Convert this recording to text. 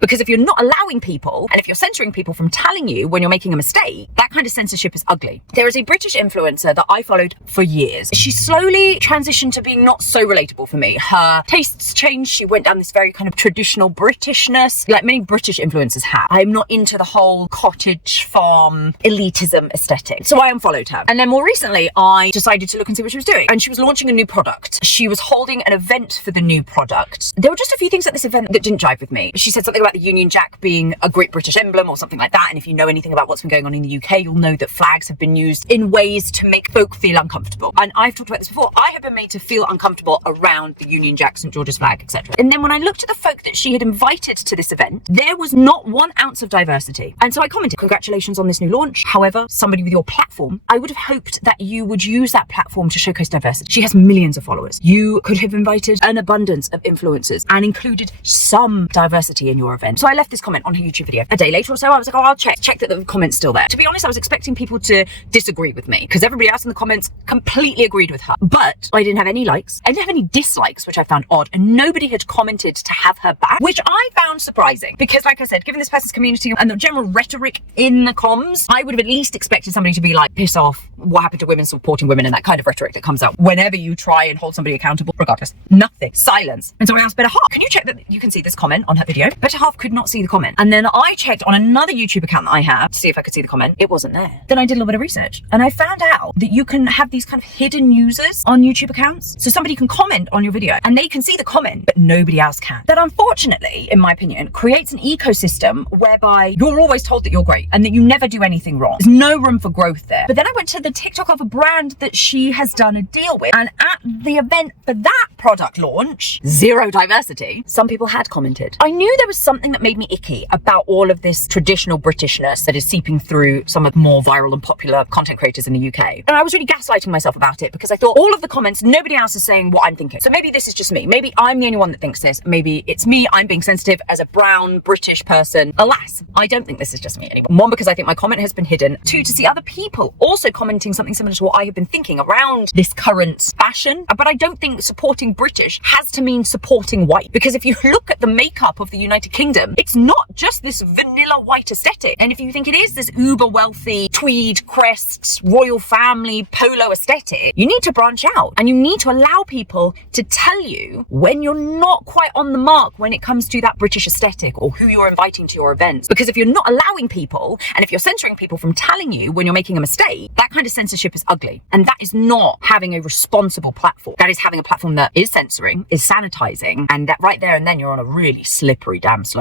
Because if you're not allowing people, and if you're censoring people from telling you when you're making a mistake, that kind of censorship is ugly. There is a British influencer that I followed for years. She slowly transitioned to being not so relatable for me. Her tastes changed. She went down this very kind of traditional Britishness, like many British influencers have. I'm not into the whole cottage farm elitism aesthetic. So I unfollowed her. And then more recently, I decided to look and see what she was doing. And she was launching a new product. She was holding an event for the new product. There were just a few things at this event that didn't jive with me. She said something about the Union Jack being a great British emblem or something like that. And if you know anything about what's been going on in the UK, you'll know that flags have been used in ways to make folk feel uncomfortable. And I've talked about this before. I have been made to feel uncomfortable around the Union Jack, St George's flag, etc. And then when I looked at the folk that she had invited to this event, there was not 1 ounce of diversity. And so I commented, congratulations on this new launch. However, somebody with your platform, I would have hoped that you would use that platform to showcase diversity. She has millions of followers. You could have invited an abundance of influencers and included some diversity in your event. So I left this comment on her YouTube video. A day later or so, I was like, oh, I'll check that the comment's still there. To be honest, I was expecting people to disagree with me because everybody else in the comments completely agreed with her. But I didn't have any likes. I didn't have any dislikes, which I found odd. And nobody had commented to have her back, which I found surprising because, like I said, given this person's community and the general rhetoric in the comms, I would have at least expected somebody to be like, piss off, what happened to women supporting women, and that kind of rhetoric that comes out whenever you try and hold somebody accountable. Regardless, nothing, silence. And so I asked Better Half, can you check that you can see this comment on her video? Better Half could not see the comment. And then I checked on another YouTube account that I have to see if I could see the comment. It wasn't there. Then I did a little bit of research and I found out that you can have these kind of hidden users on YouTube accounts. So somebody can comment on your video and they can see the comment, but nobody else can. That unfortunately, in my opinion, creates an ecosystem whereby you're always told that you're great and that you never do anything wrong. There's no room for growth there. But then I went to the TikTok of a brand that she has done a deal with, and at the event for that product launch, zero diversity, some people had commented. I knew there was something that made me icky about all of this traditional Britishness that is seeping through some of the more viral and popular content creators in the UK. And I was really gaslighting myself about it because I thought all of the comments, nobody else is saying what I'm thinking. So maybe this is just me. Maybe I'm the only one that thinks this. Maybe it's me. I'm being sensitive as a brown British person. Alas, I don't think this is just me anymore. One, because I think my comment has been hidden. Two, to see other people also commenting something similar to what I have been thinking around this current fashion. But I don't think supporting British has to mean supporting white, because if you look at the makeup of the United Kingdom, it's not just this vanilla white aesthetic. And if you think it is this uber wealthy tweed crest royal family polo aesthetic, you need to branch out and you need to allow people to tell you when you're not quite on the mark when it comes to that British aesthetic or who you're inviting to your events. Because if you're not allowing people, and if you're censoring people from telling you when you're making a mistake, that kind of censorship is ugly. And that is not having a responsible platform. That is having a platform that is censoring, is sanitizing, and that right there and then you're on a really slippery damn slope.